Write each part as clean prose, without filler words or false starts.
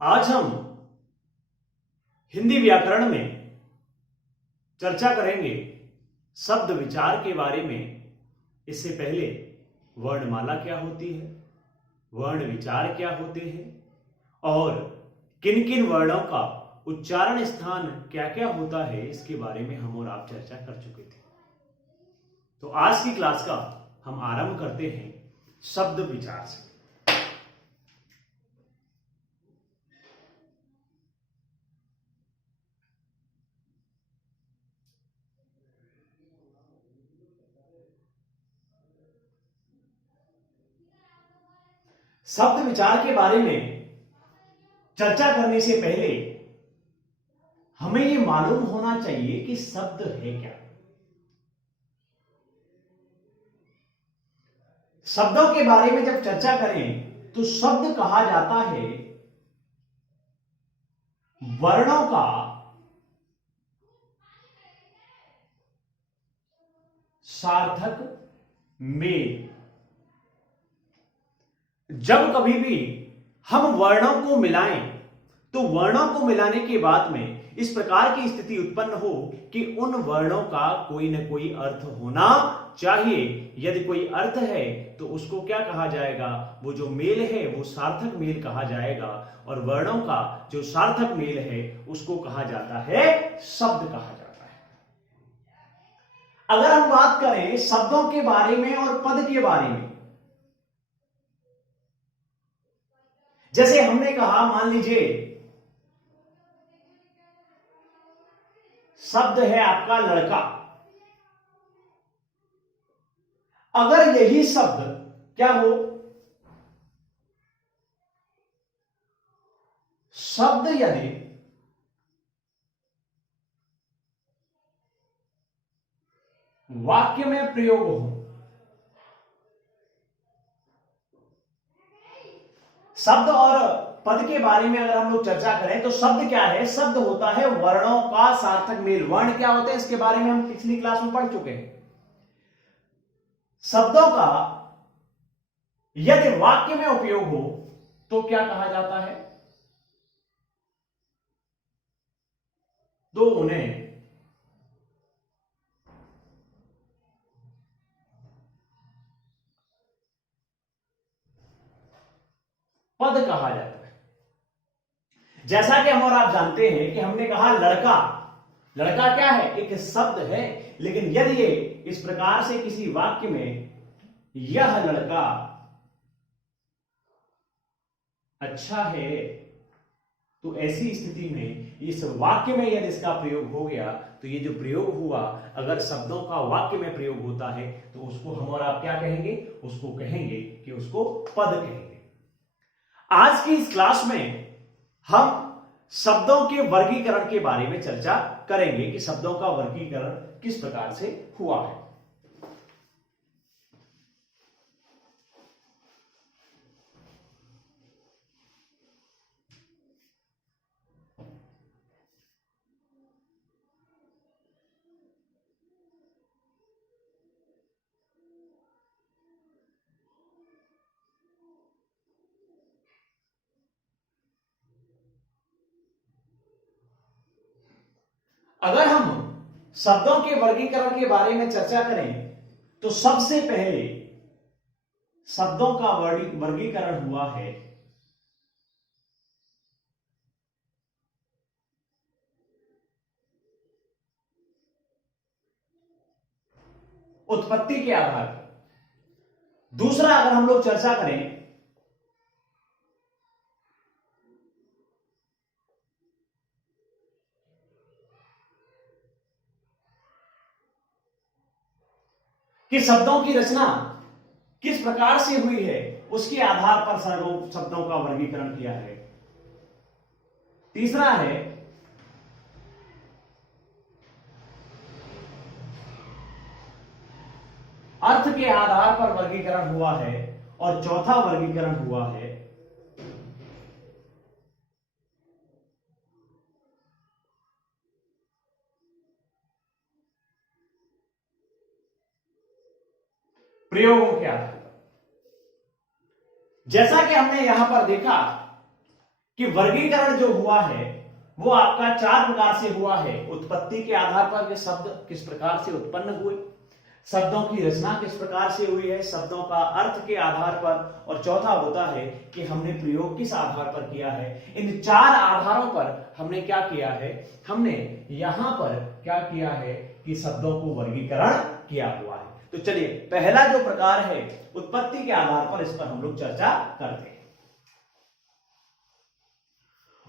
आज हम हिंदी व्याकरण में चर्चा करेंगे शब्द विचार के बारे में। इससे पहले वर्णमाला क्या होती है, वर्ण विचार क्या होते हैं और किन किन वर्णों का उच्चारण स्थान क्या क्या होता है, इसके बारे में हम और आप चर्चा कर चुके थे। तो आज की क्लास का हम आरंभ करते हैं शब्द विचार से। शब्द विचार के बारे में चर्चा करने से पहले हमें यह मालूम होना चाहिए कि शब्द है क्या। शब्दों के बारे में जब चर्चा करें तो शब्द कहा जाता है वर्णों का सार्थक मेल। जब कभी भी हम वर्णों को मिलाएं तो वर्णों को मिलाने के बाद में इस प्रकार की स्थिति उत्पन्न हो कि उन वर्णों का कोई न कोई अर्थ होना चाहिए। यदि कोई अर्थ है तो उसको क्या कहा जाएगा, वो जो मेल है वो सार्थक मेल कहा जाएगा, और वर्णों का जो सार्थक मेल है उसको कहा जाता है शब्द कहा जाता है। अगर हम बात करें शब्दों के बारे में और पद के बारे में, जैसे हमने कहा, मान लीजिए शब्द है आपका लड़का। अगर यही शब्द क्या हो, शब्द यदि वाक्य में प्रयोग हो, शब्द और पद के बारे में अगर हम लोग चर्चा करें तो शब्द क्या है, शब्द होता है वर्णों का सार्थक मेल। वर्ण क्या होते हैं इसके बारे में हम पिछली क्लास में पढ़ चुके हैं। शब्दों का यदि वाक्य में उपयोग हो तो क्या कहा जाता है, तो उन्हें पद कहा जाता है। जैसा कि हम और आप जानते हैं कि हमने कहा लड़का, लड़का क्या है, एक शब्द है। लेकिन यदि ये इस प्रकार से किसी वाक्य में यह लड़का अच्छा है, तो ऐसी स्थिति में इस वाक्य में यदि इसका प्रयोग हो गया तो ये जो प्रयोग हुआ, अगर शब्दों का वाक्य में प्रयोग होता है तो उसको हम और आप क्या कहेंगे, उसको कहेंगे कि उसको पद कहेंगे। आज की इस क्लास में हम शब्दों के वर्गीकरण के बारे में चर्चा करेंगे कि शब्दों का वर्गीकरण किस प्रकार से हुआ है। अगर हम शब्दों के वर्गीकरण के बारे में चर्चा करें तो सबसे पहले शब्दों का वर्गीकरण हुआ है उत्पत्ति के आधार पर। दूसरा अगर हम लोग चर्चा करें कि शब्दों की रचना किस प्रकार से हुई है, उसके आधार पर शब्दों का वर्गीकरण किया है। तीसरा है अर्थ के आधार पर वर्गीकरण हुआ है, और चौथा वर्गीकरण हुआ है प्रयोगों के आधार पर। जैसा कि हमने यहां पर देखा कि वर्गीकरण जो हुआ है वो आपका 4 प्रकार से हुआ है। उत्पत्ति के आधार पर वे शब्द किस प्रकार से उत्पन्न हुए, शब्दों की रचना किस प्रकार से हुई है, शब्दों का अर्थ के आधार पर, और चौथा होता है कि हमने प्रयोग किस आधार पर किया है। इन 4 आधारों पर हमने क्या किया है, हमने यहां पर क्या किया है कि शब्दों को वर्गीकरण किया हुआ है। तो चलिए पहला जो प्रकार है उत्पत्ति के आधार पर, इस पर हम लोग चर्चा करते हैं।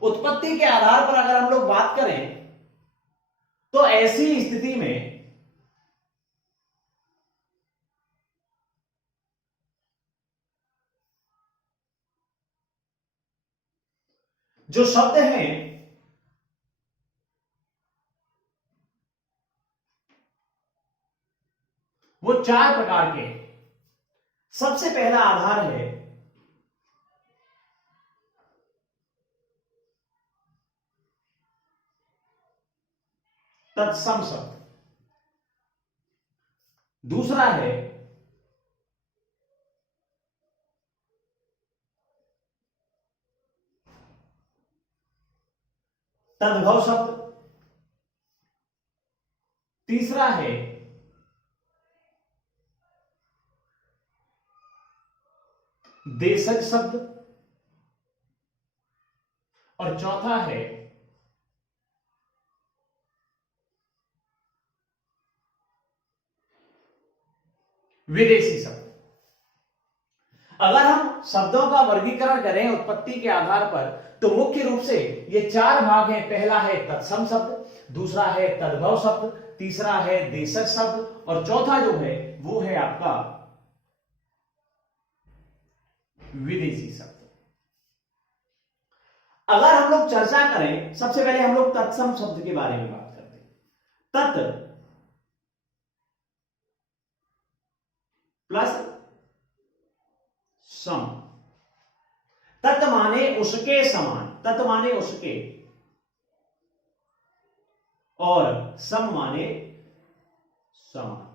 उत्पत्ति के आधार पर अगर हम लोग बात करें तो ऐसी स्थिति में जो शब्द हैं वो 4 प्रकार के हैं। सबसे पहला आधार है तत्सम शब्द, दूसरा है तद्भव शब्द, तीसरा है देशज शब्द, और चौथा है विदेशी शब्द। अगर हम शब्दों का वर्गीकरण करें उत्पत्ति के आधार पर तो मुख्य रूप से ये 4 भाग हैं। पहला है तत्सम शब्द, दूसरा है तद्भव शब्द, तीसरा है देशज शब्द, और चौथा जो है वो है आपका विदेशी शब्द। अगर हम लोग चर्चा करें, सबसे पहले हम लोग तत्सम शब्द के बारे में बात करते हैं। तत् प्लस सम, तत् माने उसके समान, तत् माने उसके, और सम माने समान।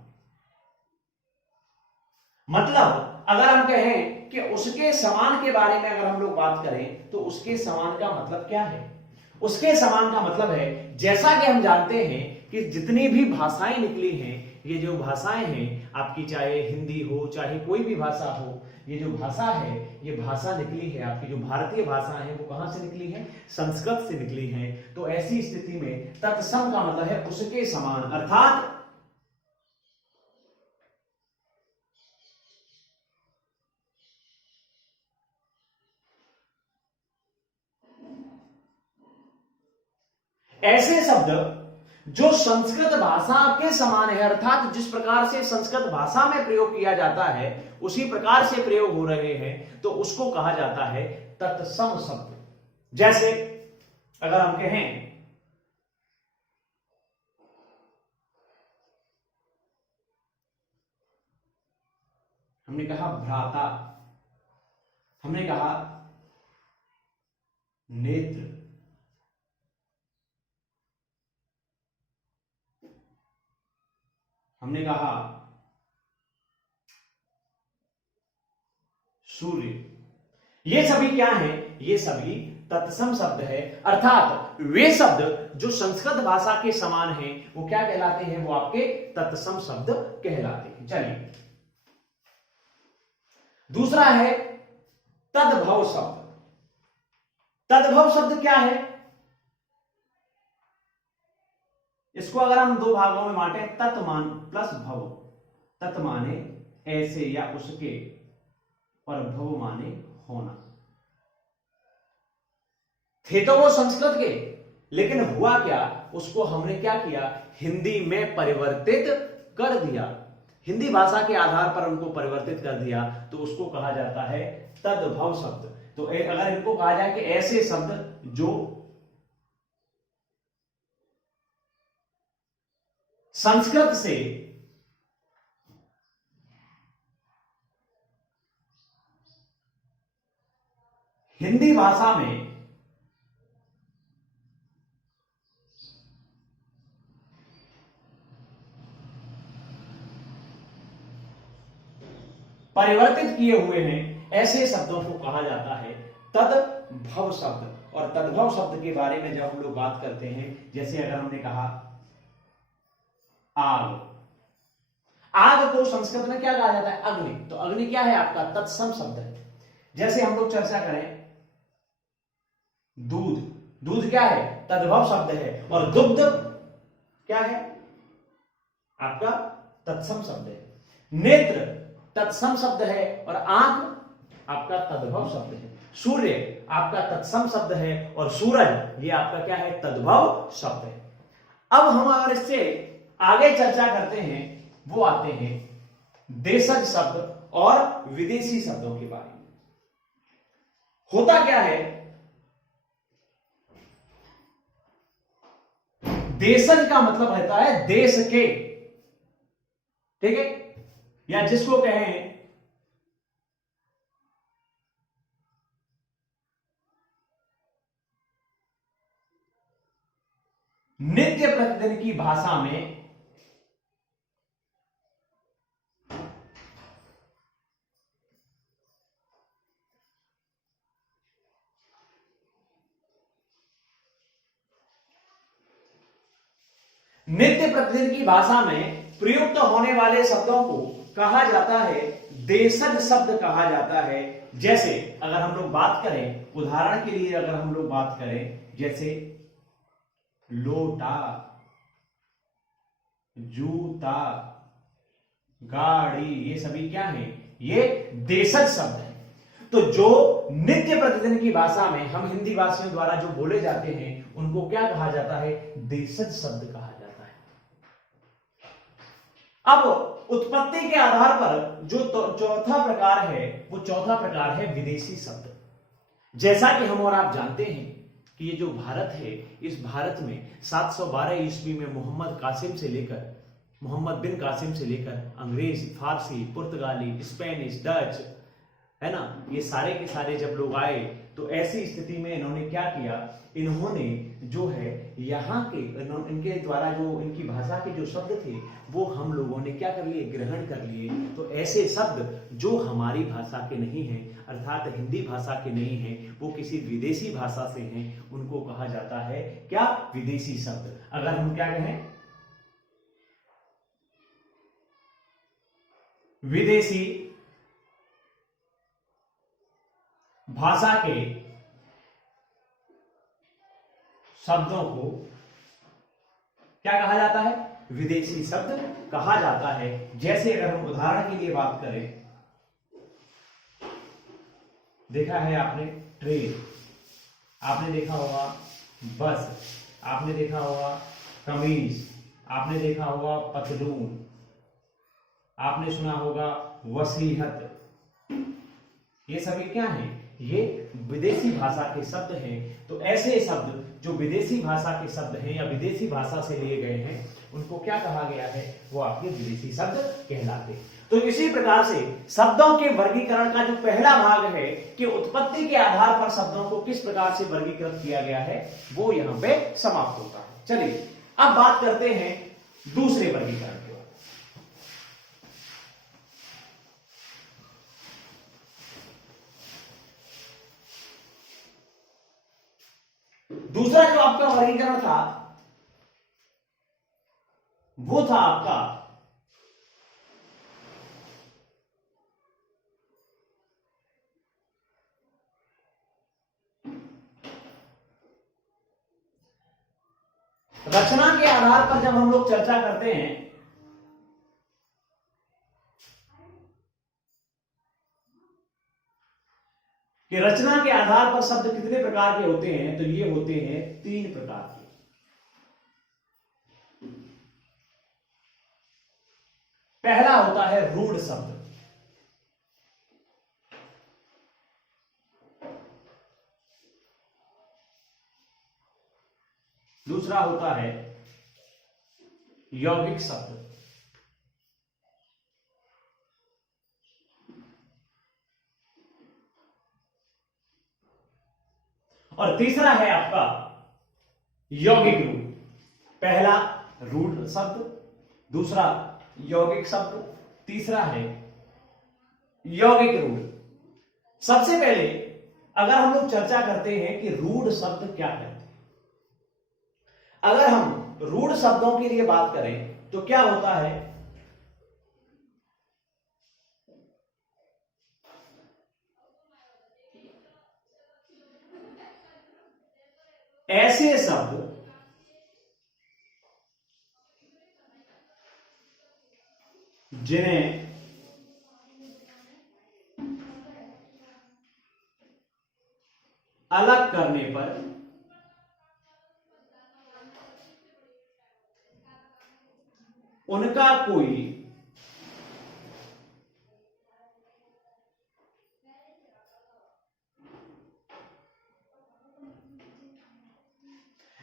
मतलब अगर हम कहें कि उसके समान के बारे में अगर हम लोग बात करें तो उसके समान का मतलब क्या है? उसके समान का मतलब है, जैसा कि हम जानते हैं कि जितनी भी भाषाएं निकली हैं, ये जो भाषाएं हैं आपकी, चाहे हिंदी हो चाहे कोई भी भाषा हो, ये जो भाषा है ये भाषा निकली है आपकी, जो भारतीय भाषा है वो कहां से निकली है? संस्कृत से निकली है। तो ऐसी स्थिति में तत्सम का मतलब है उसके समान, अर्थात ऐसे शब्द जो संस्कृत भाषा के समान है, अर्थात जिस प्रकार से संस्कृत भाषा में प्रयोग किया जाता है उसी प्रकार से प्रयोग हो रहे हैं, तो उसको कहा जाता है तत्सम शब्द। जैसे अगर हम कहें हमने कहा भ्राता, हमने कहा नेत्र, हमने कहा सूर्य, ये सभी क्या है? ये सभी तत्सम शब्द है। अर्थात वे शब्द जो संस्कृत भाषा के समान हैं वो क्या कहलाते हैं? वो आपके तत्सम शब्द कहलाते हैं। चलिए दूसरा है तद्भव शब्द। तद्भव शब्द क्या है? इसको अगर हम 2 भागों में बांटे, तत्मान प्लस भव। तत् माने ऐसे या उसके, और भव माने होना। थे तो वो संस्कृत के, लेकिन हुआ क्या? उसको हमने क्या किया? हिंदी में परिवर्तित कर दिया, हिंदी भाषा के आधार पर उनको परिवर्तित कर दिया, तो उसको कहा जाता है तद्भव शब्द। तो अगर इनको कहा जाए कि ऐसे शब्द जो संस्कृत से हिंदी भाषा में परिवर्तित किए हुए हैं, ऐसे शब्दों को कहा जाता है तद्भव तद्भव शब्द। और तद्भव शब्द के बारे में जब हम लोग बात करते हैं, जैसे अगर हमने कहा आग, आग को संस्कृत में क्या कहा जाता है? अग्नि। तो अग्नि क्या है आपका? तत्सम शब्द है। जैसे हम लोग चर्चा करें दूध, दूध क्या है? तद्भव शब्द है। और दुग्ध क्या है आपका? तत्सम शब्द है। नेत्र तत्सम शब्द है और आंख आपका तद्भव शब्द है। सूर्य आपका तत्सम शब्द है और सूरज ये आपका क्या है? तद्भव शब्द है। अब हम अगर इससे आगे चर्चा करते हैं, वो आते हैं देशज शब्द और विदेशी शब्दों के बारे में। होता क्या है, देशज का मतलब रहता है देश के, ठीक है, या जिसको कहें नित्य प्रतिदिन की भाषा में नित्य प्रतिदिन की भाषा में प्रयुक्त होने वाले शब्दों को कहा जाता है देशज शब्द कहा जाता है। जैसे अगर हम लोग बात करें, उदाहरण के लिए अगर हम लोग बात करें, जैसे लोटा, जूता, गाड़ी, ये सभी क्या है? ये देशज शब्द है। तो जो नित्य प्रतिदिन की भाषा में हम हिंदी भाषियों द्वारा जो बोले जाते हैं, उनको क्या कहा जाता है? देशज शब्द कहा जाता है। अब उत्पत्ति के आधार पर जो चौथा प्रकार है, वो चौथा प्रकार है विदेशी शब्द। जैसा कि हम और आप जानते हैं कि ये जो भारत है, इस भारत में 712 ईस्वी में मोहम्मद बिन कासिम से लेकर अंग्रेज, फारसी, पुर्तगाली, स्पेनिश, डच, है ना, ये सारे के सारे जब लोग आए, तो ऐसी स्थिति में इन्होंने क्या किया? इन्होंने जो है यहाँ के इनके द्वारा जो इनकी भाषा के जो शब्द थे, वो हम लोगों ने क्या कर लिए? ग्रहण कर लिए। तो ऐसे शब्द जो हमारी भाषा के नहीं हैं, अर्थात हिंदी भाषा के नहीं हैं, वो किसी विदेशी भाषा से हैं, उनको कहा जाता है क्या? विदेशी शब्द। अगर हम क्या कहें? विदेशी भाषा के शब्दों को क्या कहा जाता है? विदेशी शब्द कहा जाता है। जैसे अगर हम उदाहरण के लिए बात करें, देखा है आपने ट्रेन, आपने देखा होगा बस, आपने देखा होगा कमीज, आपने देखा होगा पतलून, आपने सुना होगा वसीहत। ये सभी क्या हैं? ये विदेशी भाषा के शब्द हैं। तो ऐसे शब्द जो विदेशी भाषा के शब्द हैं या विदेशी भाषा से लिए गए हैं, उनको क्या कहा गया है? वो आपके विदेशी शब्द कहलाते हैं। तो इसी प्रकार से शब्दों के वर्गीकरण का जो पहला भाग है कि उत्पत्ति के आधार पर शब्दों को किस प्रकार से वर्गीकृत किया गया है, वो यहां पे समाप्त होता है। चलिए अब बात करते हैं दूसरे वर्गीकरण की ओर। दूसरा जो आपका वर्गीकरण था, वो था आपका रचना के आधार पर। जब हम लोग चर्चा करते हैं कि रचना के आधार पर शब्द कितने प्रकार के होते हैं, तो ये होते हैं 3 प्रकार के। पहला होता है रूढ़ शब्द, दूसरा होता है यौगिक शब्द, और तीसरा है आपका यौगिक रूढ़। पहला रूढ़ शब्द, दूसरा यौगिक शब्द, तीसरा है यौगिक रूढ़। सबसे पहले अगर हम लोग चर्चा करते हैं कि रूढ़ शब्द क्या कहते हैं, अगर हम रूढ़ शब्दों के लिए बात करें तो क्या होता है, ऐसे शब्द जिन्हें अलग करने पर उनका कोई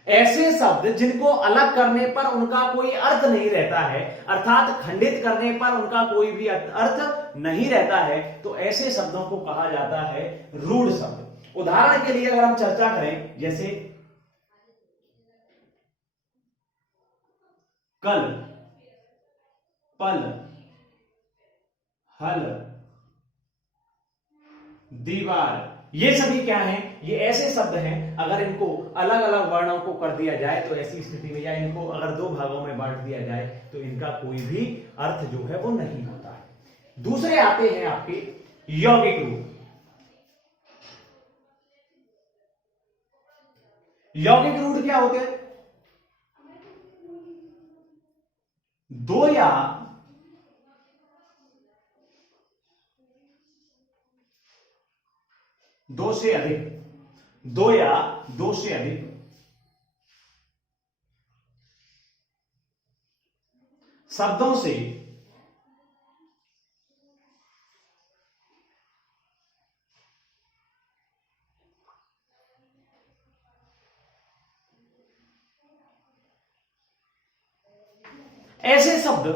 ऐसे शब्द जिनको अलग करने पर उनका कोई अर्थ नहीं रहता है, अर्थात खंडित करने पर उनका कोई भी अर्थ नहीं रहता है, तो ऐसे शब्दों को कहा जाता है रूढ़ शब्द। उदाहरण के लिए अगर हम चर्चा करें, जैसे कल, पल, हल, दीवार, ये सभी क्या हैं, ये ऐसे शब्द हैं, अगर इनको अलग अलग वर्णों को कर दिया जाए तो ऐसी स्थिति में, या इनको अगर दो भागों में बांट दिया जाए तो इनका कोई भी अर्थ जो है वो नहीं होता है। दूसरे आते हैं आपके यौगिक रूप। यौगिक रूढ़ क्या होते हैं, दो या दो से अधिक, दो या दो से अधिक शब्दों से ऐसे शब्द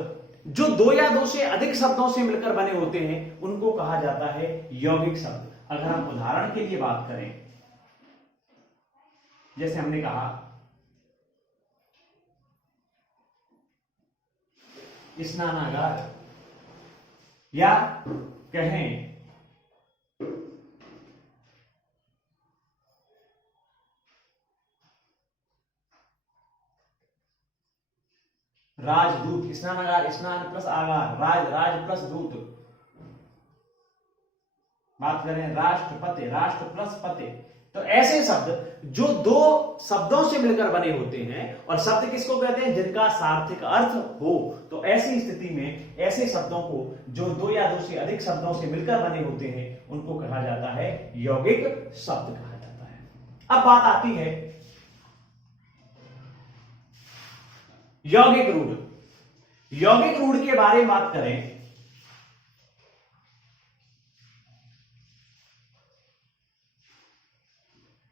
जो दो या दो से अधिक शब्दों से मिलकर बने होते हैं उनको कहा जाता है यौगिक शब्द। अगर हम उदाहरण के लिए बात करें, जैसे हमने कहा स्नानागार, या कहें राजदूत, स्नानागार, स्नान प्लस आगार, राज प्लस दूत। बात करें राष्ट्रपति, राष्ट्र प्लस पते। तो ऐसे शब्द जो दो शब्दों से मिलकर बने होते हैं, और शब्द किसको कहते हैं, जिनका सार्थिक अर्थ हो, तो ऐसी स्थिति में ऐसे शब्दों को जो दो या दो से अधिक शब्दों से मिलकर बने होते हैं उनको कहा जाता है यौगिक शब्द कहा जाता है। अब बात आती है यौगिक रूढ़। यौगिक रूढ़ के बारे में बात करें,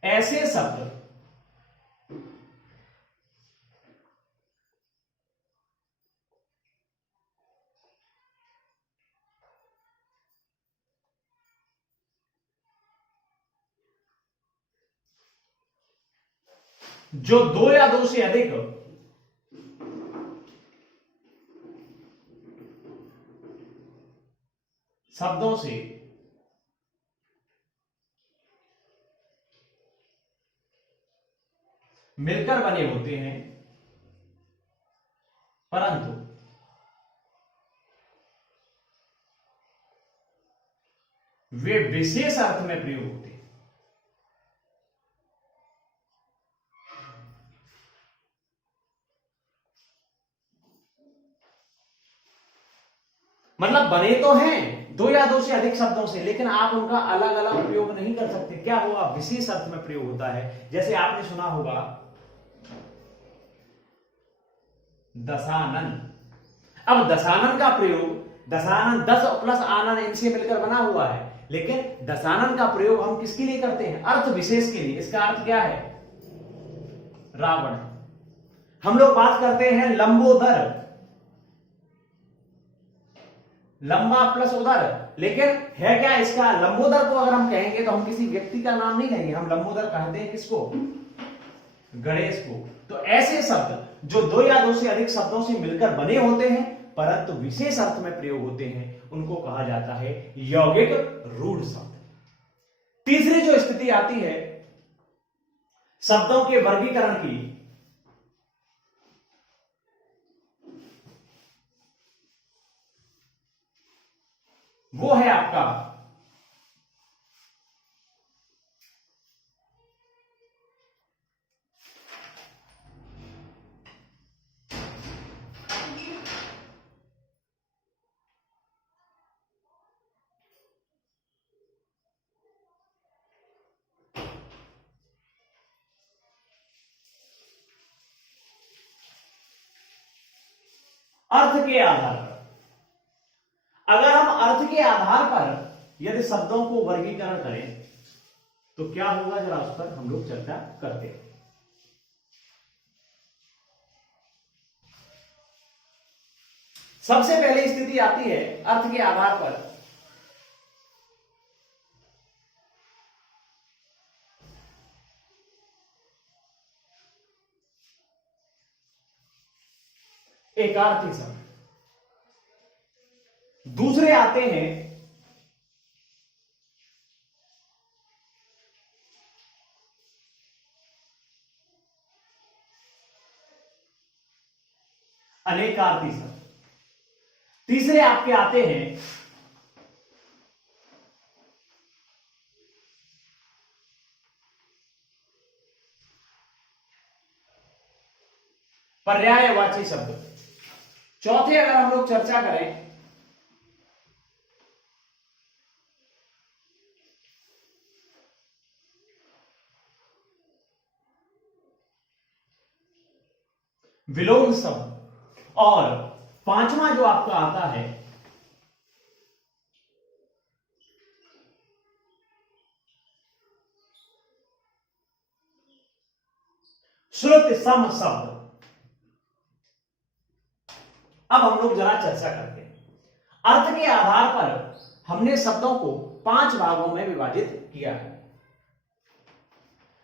ऐसे शब्द जो दो या दो से अधिक शब्दों से मिलकर बने होते हैं, परंतु वे विशेष अर्थ में प्रयोग होते हैं। मतलब बने तो हैं दो या दो से अधिक शब्दों से, लेकिन आप उनका अलग अलग उपयोग नहीं कर सकते। क्या होगा, विशेष अर्थ में प्रयोग होता है। जैसे आपने सुना होगा दशानन। अब दशानन का प्रयोग, दशानन 10 प्लस आनन इनसे मिलकर बना हुआ है, लेकिन दशानन का प्रयोग हम किसके लिए करते हैं, अर्थ विशेष के लिए। इसका अर्थ क्या है, रावण। हम लोग बात करते हैं लंबोदर, लंबा प्लस उदर, लेकिन है क्या इसका, लंबोदर को अगर हम कहेंगे तो हम किसी व्यक्ति का नाम नहीं लेंगे, हम लंबोदर कहते हैं किसको, गणेश को। तो ऐसे शब्द जो दो या दो से अधिक शब्दों से मिलकर बने होते हैं परंतु विशेष अर्थ में प्रयोग होते हैं, उनको कहा जाता है यौगिक रूढ़ शब्द। तीसरी जो स्थिति आती है शब्दों के वर्गीकरण की, वो है आपका अर्थ के आधार पर। अगर हम अर्थ के आधार पर यदि शब्दों को वर्गीकरण करें तो क्या होगा, जरा उस पर हम लोग चर्चा करते हैं। सबसे पहली स्थिति आती है अर्थ के आधार पर एकार्थी शब्द, दूसरे आते हैं अनेकार्थी शब्द, तीसरे आपके आते हैं पर्यायवाची शब्द, चौथे अगर हम लोग चर्चा करें विलोम शब्द, और पांचवा जो आपका आता है श्रुत सम शब्द। अब हम लोग जरा चर्चा करते हैं। अर्थ के आधार पर हमने शब्दों को 5 भागों में विभाजित किया है।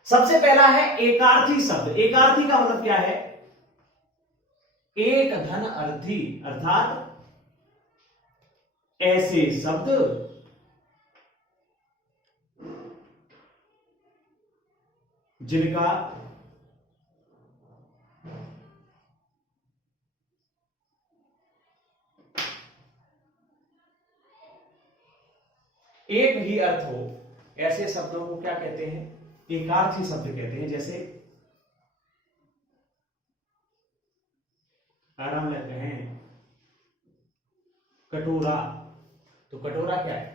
सबसे पहला है एकार्थी शब्द। एकार्थी का मतलब क्या है? एक धन अर्थी, अर्थात ऐसे शब्द जिनका एक ही अर्थ हो, ऐसे शब्दों को क्या कहते हैं? एकार्थी शब्द कहते हैं। जैसे अगर हम लेते हैं कटोरा, तो कटोरा क्या है?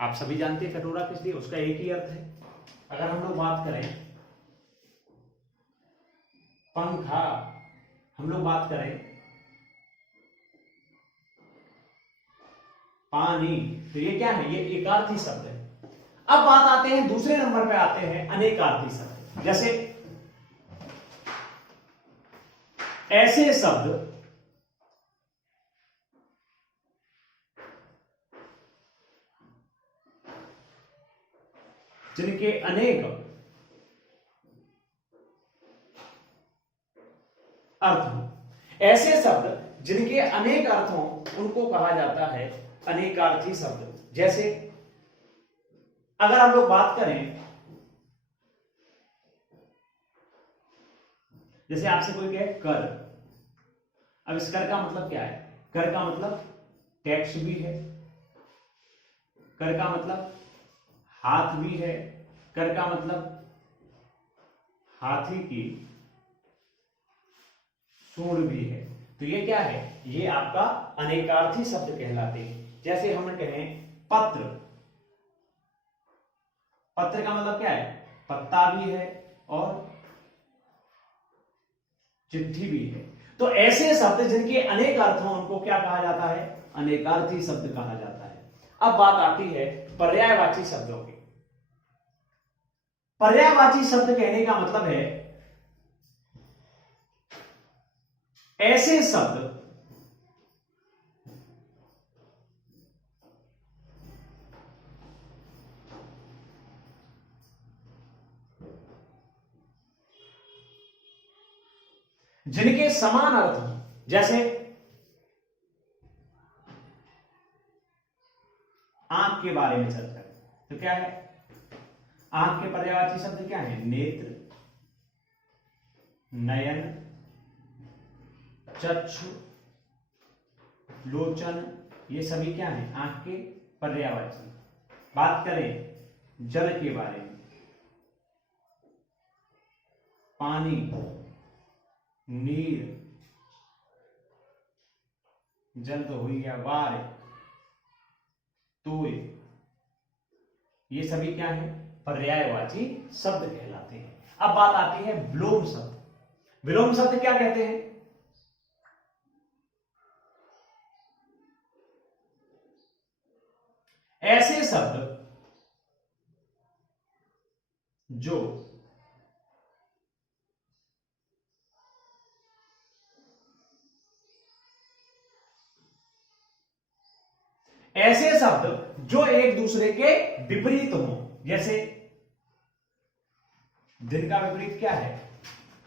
आप सभी जानते हैं कटोरा किस लिए, उसका एक ही अर्थ है। अगर हम लोग बात करें पंखा, हम लोग बात करें पानी, तो ये क्या है? ये एकार्थी शब्द है। अब बात आते हैं दूसरे नंबर पे आते हैं अनेकार्थी शब्द। जैसे ऐसे शब्द जिनके अनेक अर्थ हो, ऐसे शब्द जिनके अनेक अर्थ हो उनको कहा जाता है अनेकार्थी शब्द। जैसे अगर हम लोग बात करें, जैसे आपसे कोई कहे कर, अब इस कर का मतलब क्या है? कर का मतलब टैक्स भी है, कर का मतलब हाथ भी है, कर का मतलब हाथी की सूंड भी है। तो ये क्या है? ये आपका अनेकार्थी शब्द कहलाते हैं। जैसे हम कहें पत्र, पत्र का मतलब क्या है? पत्ता भी है और चिट्ठी भी है। तो ऐसे शब्द जिनके अनेक अर्थ हों उनको क्या कहा जाता है? अनेकार्थी शब्द कहा जाता है। अब बात आती है पर्यायवाची शब्दों की। पर्यायवाची शब्द कहने का मतलब है ऐसे शब्द जिनके समान अर्थ हो। जैसे आंख के बारे में चर्चा करें तो क्या है? आंख के पर्यायवाची शब्द क्या है? नेत्र, नयन, चक्षु, लोचन, ये सभी क्या है? आंख के पर्यायवाची। बात करें जल के बारे में, पानी, नीर, जल तो हो गया, वार, तोय, ये सभी क्या है? पर्यायवाची शब्द कहलाते हैं। अब बात आती है विलोम शब्द। विलोम शब्द क्या कहते हैं? ऐसे शब्द जो ऐसे शब्द जो एक दूसरे के विपरीत हों। जैसे दिन का विपरीत क्या है?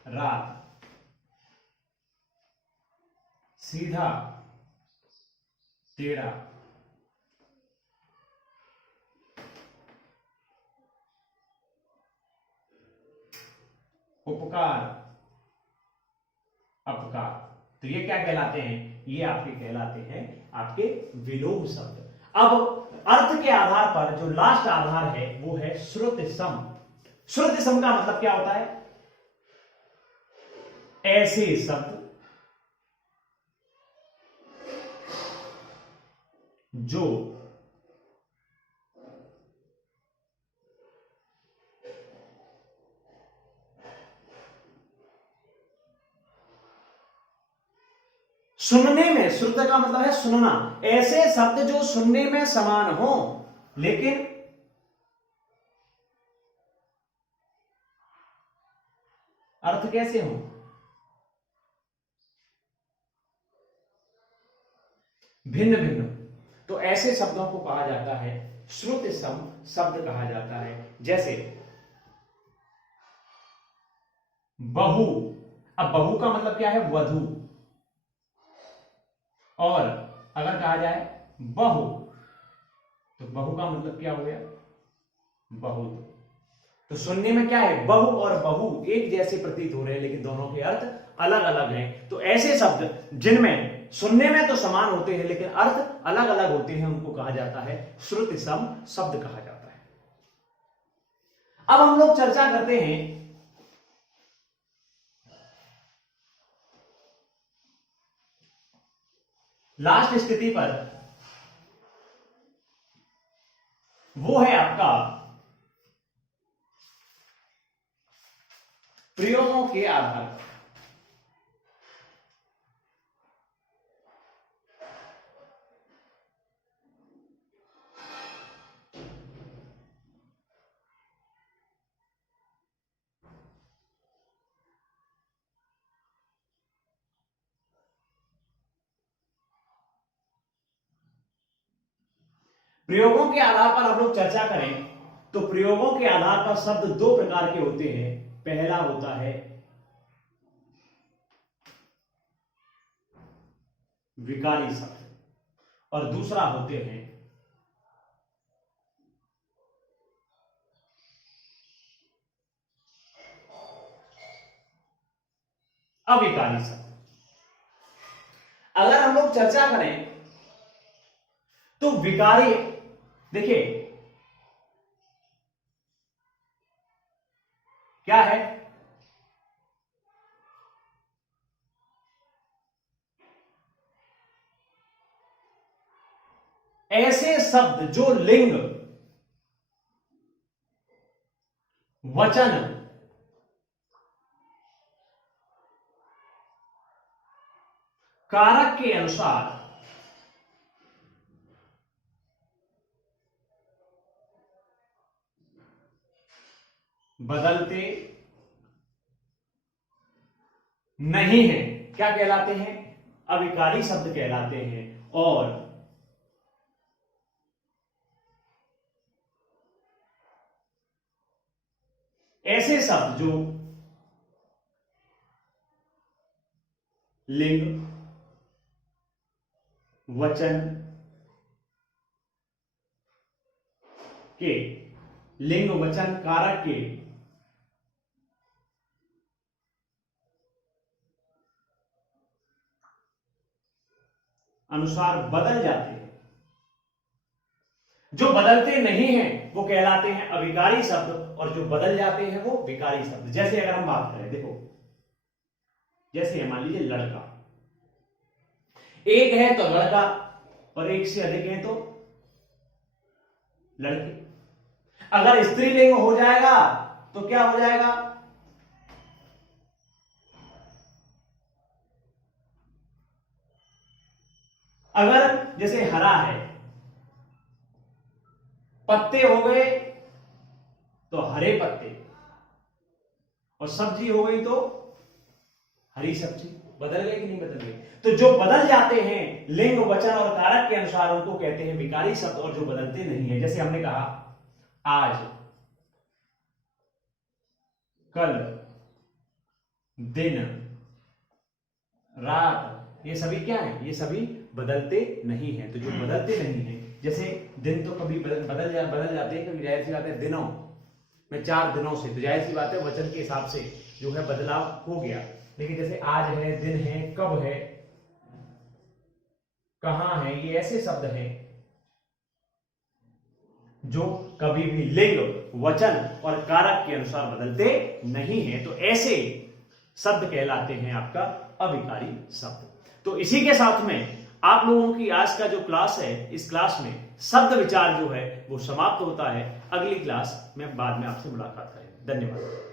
रात, सीधा, टेढ़ा, उपकार, अपकार। तो ये क्या कहलाते हैं? ये आपके कहलाते हैं आपके विलोम शब्द। अब अर्थ के आधार पर जो लास्ट आधार है वो है श्रुति सम। श्रुति सम का मतलब क्या होता है? ऐसे शब्द जो सुनने में, श्रुत का मतलब है सुनना, ऐसे शब्द जो सुनने में समान हो लेकिन अर्थ कैसे हो? भिन्न भिन्न। तो ऐसे शब्दों को कहा जाता है श्रुति सम शब्द कहा जाता है। जैसे बहु, अब बहु का मतलब क्या है? वधु। और अगर कहा जाए बहु, तो बहु का मतलब क्या हो गया? बहुत। तो सुनने में क्या है? बहु और बहु एक जैसे प्रतीत हो रहे हैं लेकिन दोनों के अर्थ अलग अलग हैं। तो ऐसे शब्द जिनमें सुनने में तो समान होते हैं लेकिन अर्थ अलग अलग होते हैं उनको कहा जाता है श्रुति सम शब्द कहा जाता है। अब हम लोग चर्चा करते हैं लास्ट स्थिति पर, वो है आपका प्रयोगों के आधार पर। प्रयोगों के आधार पर हम लोग चर्चा करें तो प्रयोगों के आधार पर शब्द दो प्रकार के होते हैं। पहला होता है विकारी शब्द और दूसरा होते हैं अविकारी शब्द। अगर हम लोग चर्चा करें तो विकारी, देखिए क्या है? ऐसे शब्द जो लिंग, वचन, कारक के अनुसार बदलते नहीं है क्या कहलाते हैं? अविकारी शब्द कहलाते हैं। और ऐसे शब्द जो लिंग, वचन के लिंग वचन कारक के अनुसार बदल जाते हैं। जो बदलते नहीं हैं वो कहलाते हैं अविकारी शब्द, और जो बदल जाते हैं वो विकारी शब्द। जैसे अगर हम बात करें, देखो जैसे मान लीजिए लड़का, एक है तो लड़का और एक से अधिक है तो लड़के। अगर स्त्रीलिंग हो जाएगा तो क्या हो जाएगा? अगर जैसे हरा है, पत्ते हो गए तो हरे पत्ते, और सब्जी हो गई तो हरी सब्जी। बदल गए कि नहीं बदल गए? तो जो बदल जाते हैं लिंग वचन और कारक के अनुसार उनको कहते हैं विकारी शब्द, और जो बदलते नहीं है, जैसे हमने कहा आज, कल, दिन, रात, ये सभी क्या है? ये सभी बदलते नहीं है। तो जो बदलते नहीं है, जैसे दिन तो कभी बदल जाते हैं, कभी जाहिर सी बात है दिनों में 4 दिनों से, तो जाहिर सी बात है वचन के हिसाब से जो है बदलाव हो गया। लेकिन जैसे आज है, दिन है, कब है, कहां है, ये ऐसे शब्द हैं जो कभी भी लिंग वचन और कारक के अनुसार बदलते नहीं है, तो ऐसे शब्द कहलाते हैं आपका अविकारी शब्द। तो इसी के साथ में आप लोगों की आज का जो क्लास है, इस क्लास में शब्द विचार जो है वो समाप्त होता है। अगली क्लास में बाद में आपसे मुलाकात करें। धन्यवाद।